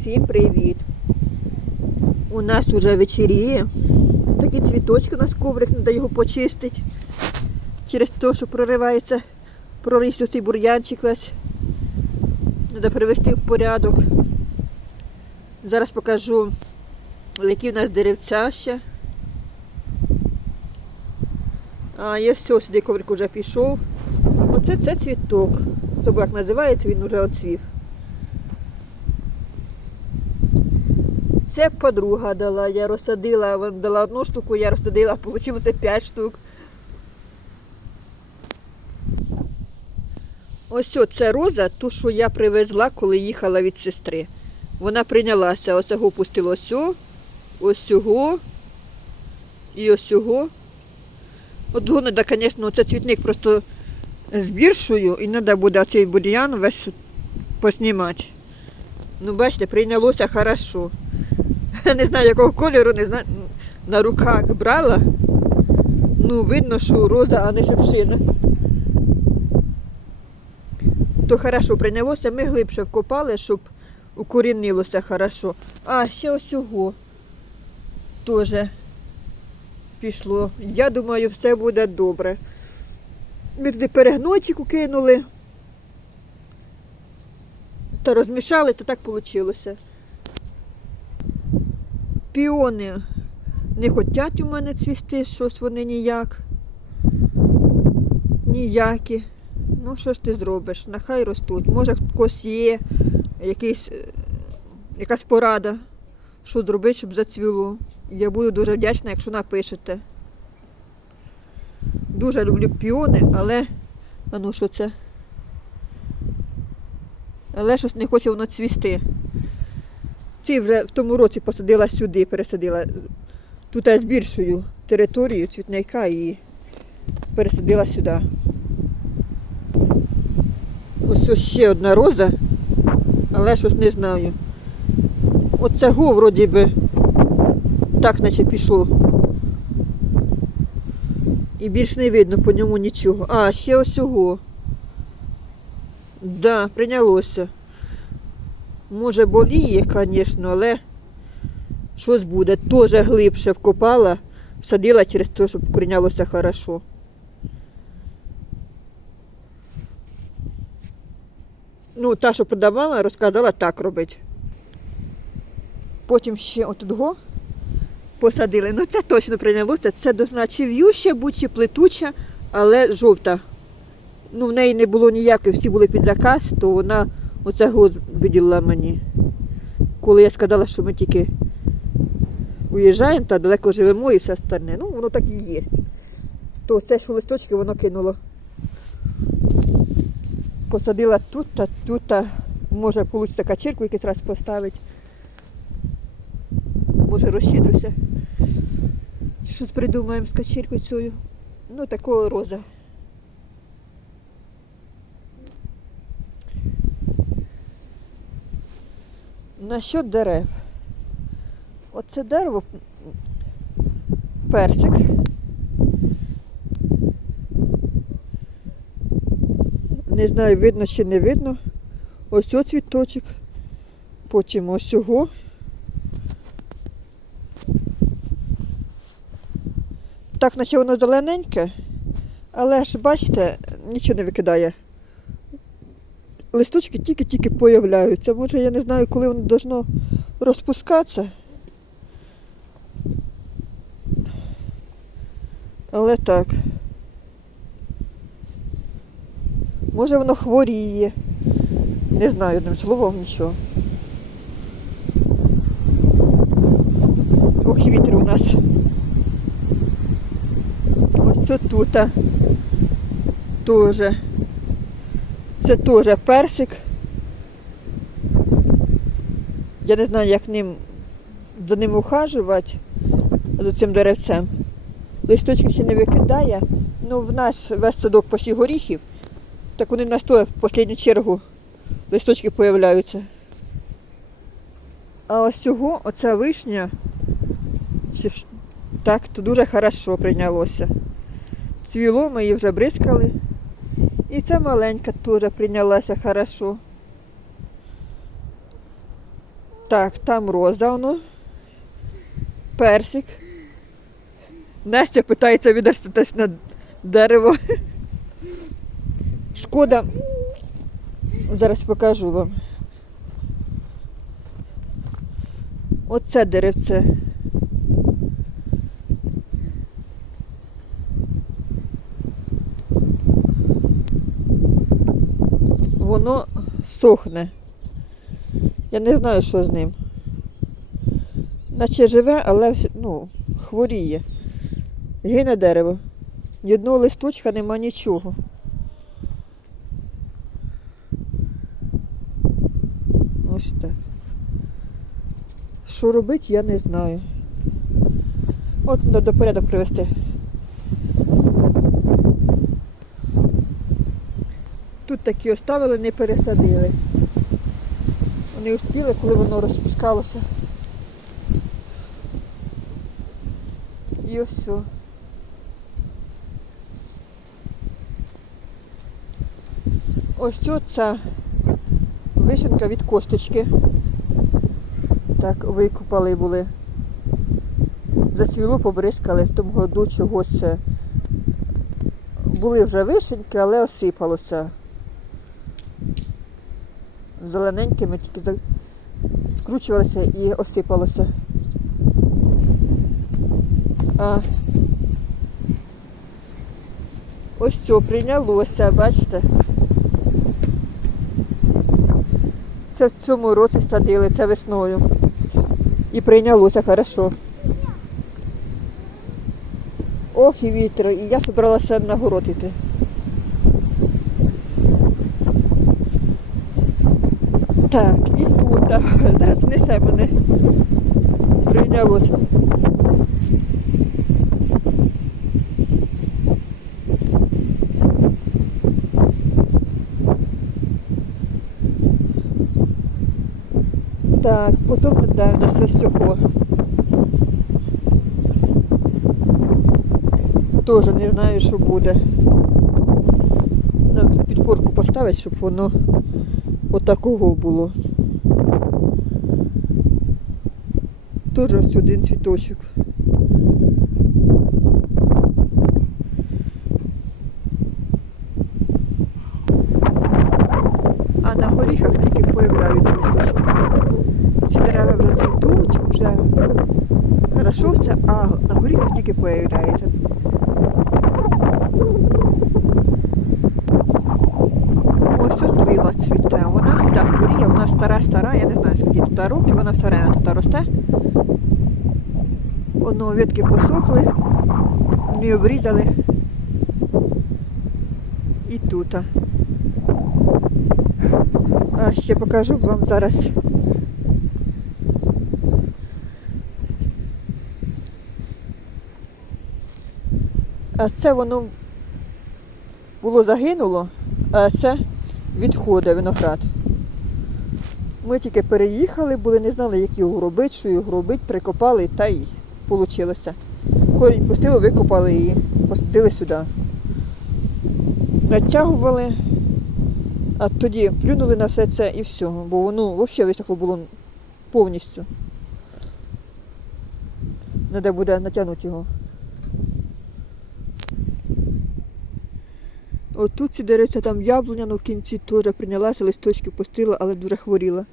Всім привіт! У нас уже вечеріє. Такі цвіточки у нас коврик, треба його почистити. Через те, що проривається, проріс цей бур'янчик весь. Треба привести в порядок. Зараз покажу, які в нас деревця ще. А, є все, сюди коврик вже пішов. Оце це цвіток. Як називається, він вже оцвів. Це подруга дала, я розсадила, вона дала одну штуку, я розсадила, вийшло 5 штук. Ось це роза, ту, що я привезла, коли їхала від сестри. Вона прийнялася, ось цього пустила ось, ось цього і ось цього. От його звісно, це цвітник просто збільшую і треба буде цей бур'ян весь поснімати. Ну, бачите, прийнялося хорошо. Не знаю, якого кольору, не знаю. На руках брала. Ну, видно, що роза, а не шипшина. То хорошо прийнялося, ми глибше вкопали, щоб укорінилося хорошо. А, ще ось теж пішло. Я думаю, все буде добре. Ми туди перегнойчик кинули та розмішали, то так вийшло. Піони не хочуть у мене цвісти, щось вони ніяк. Ніякі. Ну, що ж ти зробиш? Нехай ростуть. Може, когось є якийсь, е, якась порада, що зробити, щоб зацвіло. Я буду дуже вдячна, якщо напишете. Дуже люблю піони, але. А ну що це? Але щось не хоче воно цвісти. Ці вже в тому році посадила сюди, пересадила. Тут я збільшую територію цвітника і пересадила сюди. Ось ще одна роза, але щось не знаю. Оце го вроді би так наче пішло. І більш не видно по ньому нічого. А, ще ось цього. Да, прийнялося. Може боліє, звісно, але щось буде. Теж глибше вкопала, садила через те, щоб корінялося хорошо. Ну, та, що продавала, розказала так робити. Потім ще отудго посадили. Ну це точно прийнялося. Це должна чи в'юща бути, чи плетуча, але жовта. Ну, в неї не було ніяких, всі були під заказ, то вона оцього виділила мені. Коли я сказала, що ми тільки уїжджаємо та далеко живемо і все остальне. Ну, воно так і є. То це що листочки воно кинуло. Посадила тут та тут. та Може, вийде качельку якийсь раз поставити. Може, розщедруся. Щось придумаємо з качелькою цією. Ну, такого роза. Насчет дерев. Оце дерево персик. Не знаю, видно чи не видно. Ось о цвіточок. Потім ось цього. Так, наче воно зелененьке, але ж бачите, нічого не викидає. Листочки тільки-тільки появляються. Може, я не знаю, коли воно должно розпускатися. Але так. Може воно хворіє. Не знаю, одним словом нічого. Ох, вітер у нас. Ось це тут. Теж. Це теж персик. Я не знаю, як ним за ним ухажувати, за цим деревцем. Листочки ще не викидає. Ну, в нас весь садок почти горіхів, так вони в нас то в останню чергу листочки появляються. А ось цього, оця вишня, так, то дуже хорошо прийнялося. Цвіло ми її вже бризкали. І ця маленька теж прийнялася хорошо. Так, там роза воно. Персик. Настя питається відростатись на дерево. Шкода. Зараз покажу вам. Оце деревце. Воно сохне. Я не знаю, що з ним. Наче живе, але ну, хворіє. Гине дерево. Ні одного листочка нема нічого. Ось так. Що робити, я не знаю. От треба до порядок привести. Тут такі оставили, не пересадили. Вони успіли, коли воно розпускалося. І ось. Ось цю ця вишенка від косточки. Так, викупали були. Зацвіло, побризкали, в тому году чогось. Були вже вишеньки, але осипалося. Зелененькими тільки скручувалося і осипалося. А ось що прийнялося, бачите? Це в цьому році садили, це весною. І прийнялося хорошо. Ох, і вітер, і я збиралася на город іти. Так, і тут, так, зараз несе мене. Прийнялося. Так, потім нас. Теж не знаю, що буде. Треба підпорку поставити, щоб воно отакого було. Теж ось один цвіточок. А на горіхах тільки появляються листочки. Ці дерева вже цвітуть, вже хорошо все, а на горіхах тільки появляється. Ось ось слива цвіте. Вся хворіє, вона стара-стара, я не знаю, скільки тут років, вона все время тут росте. Одного ветки посохли, не обрізали. І тут. А ще покажу вам зараз. А це воно було загинуло, а це відходить виноград. Ми тільки переїхали, були, не знали, як його робити, що його робити, прикопали та й вийшло. Корінь пустили, викопали і посадили сюди. Натягували, а тоді плюнули на все це і все, бо воно взагалі висохло було повністю. Треба буде натягнути його. От тут ці деревця, там яблуня, ну в кінці теж прийнялася, листочки пустила, але дуже хворіла.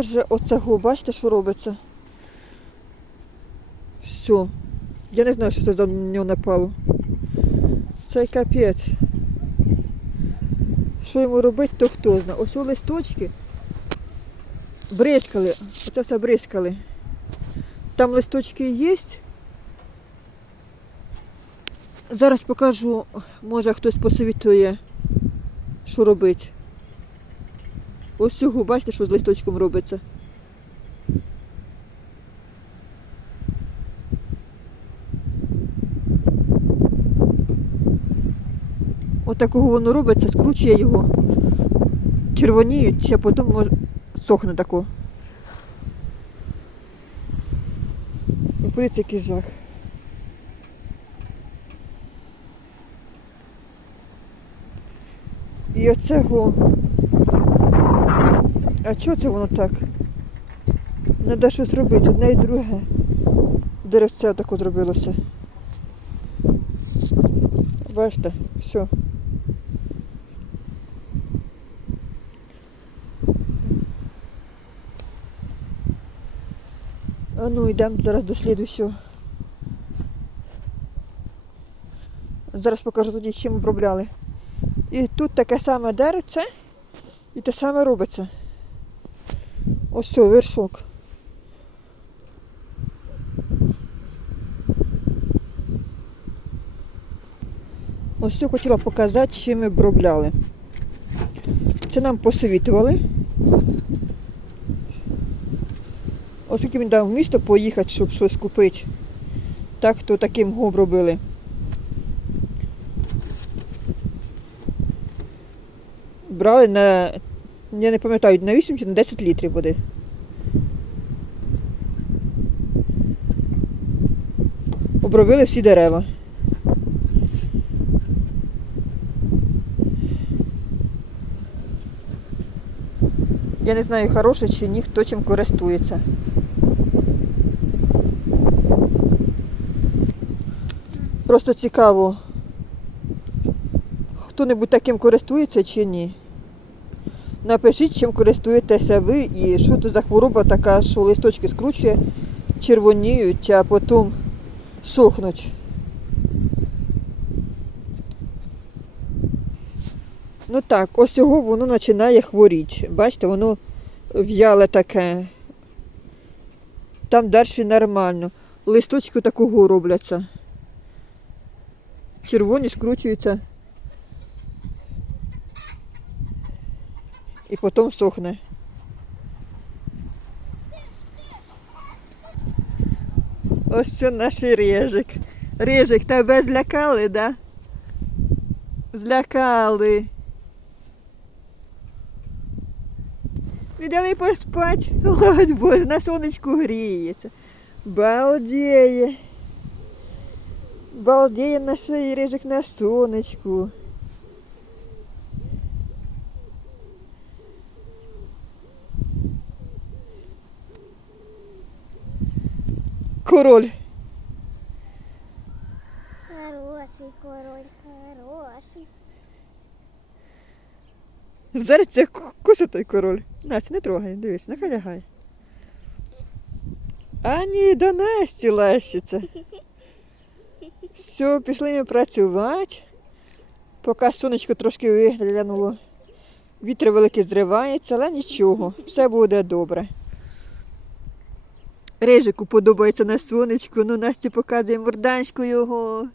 Боже, оцього, бачите, що робиться? Все. Я не знаю, що це за нього напало. Це капець. Що йому робити, то хто знає. Ось у листочки бризкали. Оце все бризкали. Там листочки є. Зараз покажу, може хтось посовітує, що робити. Ось цього, бачите, що з листочком робиться. Отакого воно робиться, скручує його, червоніють, а потім сохне тако. І подивіться, який жах. І оцього. А чого це воно так? Треба щось робити, одне і друге. Деревце таке зробилося. Бачите, все. А ну йдемо зараз до слідущого. Зараз покажу тоді, чим обробляли. І тут таке саме деревце і те саме робиться. Ось що, вершок. Ось що хотіла показати, чим ми обробляли. Це нам посовітували. Оскільки він дав в місто поїхати, щоб щось купити. Так, то таким гоб робили. Брали на, я не пам'ятаю, на 8 чи на 10 літрів води. Обробили всі дерева. Я не знаю, хороше чи ні, хто чим користується. Просто цікаво, хто-небудь таким користується чи ні. Напишіть, чим користуєтеся ви і що це за хвороба така, що листочки скручує, червоніють, а потім сохнуть. Ну так, ось цього воно починає хворіти. Бачите, воно в'яле таке. Там далі нормально. Листочки такого робляться. Червоні скручуються. І потім сохне. Ось це наш режик. Режик, тебе злякали, да? Злякали. Не дали поспать. Ой, Боже, на сонечку гріється. Балдеє. Балдеє наш режик на сонечку. Король. Хороший король, хороший. Зараз це куса той король. Настя, не трогай, дивись, нехай лягає. А ні, до Насті лещиться. Все, пішли ми працювати. Поки сонечко трошки виглянуло. Вітер великий зривається, але нічого, все буде добре. Рижику подобається на сонечку, ну Насті показує морданську його.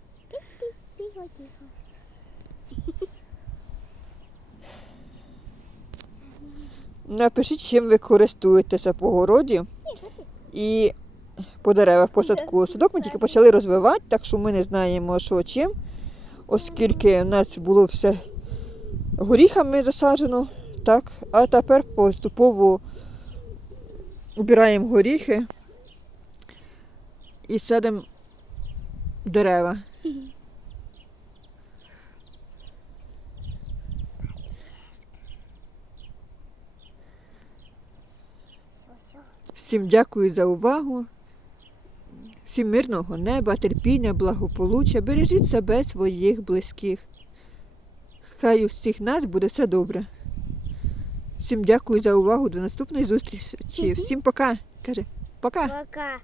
Напишіть, чим ви користуєтеся по городі і по деревах, по садку. Садок ми тільки почали розвивати, так що ми не знаємо, що чим, оскільки в нас було все горіхами засаджено, так, а тепер поступово обираємо горіхи і садимо дерева. Всім дякую за увагу. Всім мирного неба, терпіння, благополуччя. Бережіть себе, своїх близьких. Хай у всіх нас буде все добре. Всім дякую за увагу. До наступної зустрічі. Всім пока. Каже, пока. Пока.